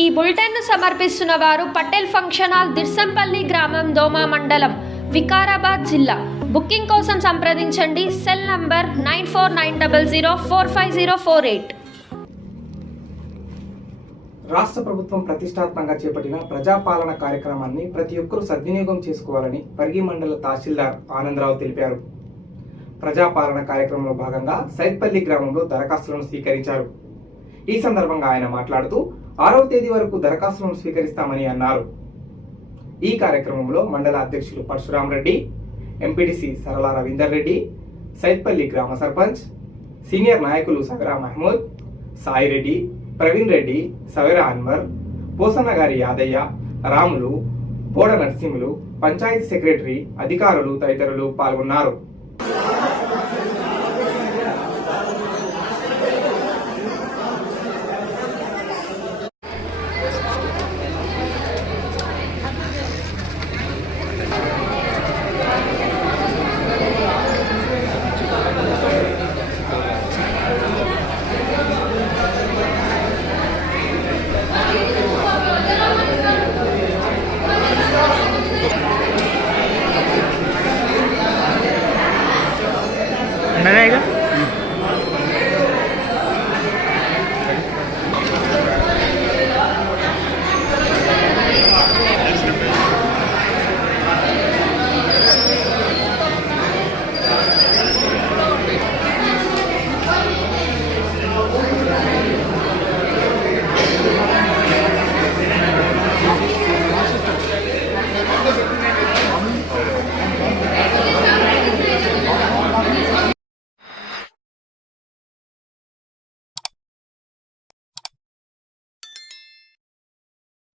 ఈ బులెటిన్ ను సమర్పిస్తున్న వారు పటేల్ ఫంక్షన్ హాల్, దిర్సంపల్లి గ్రామం, దోమా మండలం, వికారాబాద్ జిల్లా. బుకింగ్ కోసం సంప్రదించండి. Cell number 9490045048. రాష్ట్ర ప్రభుత్వం ప్రతిష్టాత్మకంగా చేపట్టిన ప్రజాపాలన కార్యక్రమాన్ని ప్రతి ఒక్కరూ సద్వినియోగం చేసుకోవాలని పరిగి మండల తహసీల్దార్ ఆనందరావు తెలిపారు. ప్రజాపాలన కార్యక్రమంలో భాగంగా సైద్పల్లి గ్రామంలో దరఖాస్తులను స్వీకరించారు. ఈ సందర్భంగా ఆయన మాట్లాడుతూ 6వ తేదీ వరకు దరఖాస్తులను స్వీకరిస్తామని అన్నారు. ఈ కార్యక్రమంలో మండల అధ్యక్షులు పరశురాం రెడ్డి, ఎంపీటీసీ సరళ రవీందర్ రెడ్డి, సైద్పల్లి గ్రామ సర్పంచ్, సీనియర్ నాయకులు సగరా మహమూద్, సాయి రెడ్డి, ప్రవీణ్ రెడ్డి, సవేరా అన్వర్, పోసన్నగారి యాదయ్య, రాములు, బోడ నరసింహులు, పంచాయతీ సెక్రటరీ, అధికారులు తదితరులు పాల్గొన్నారు.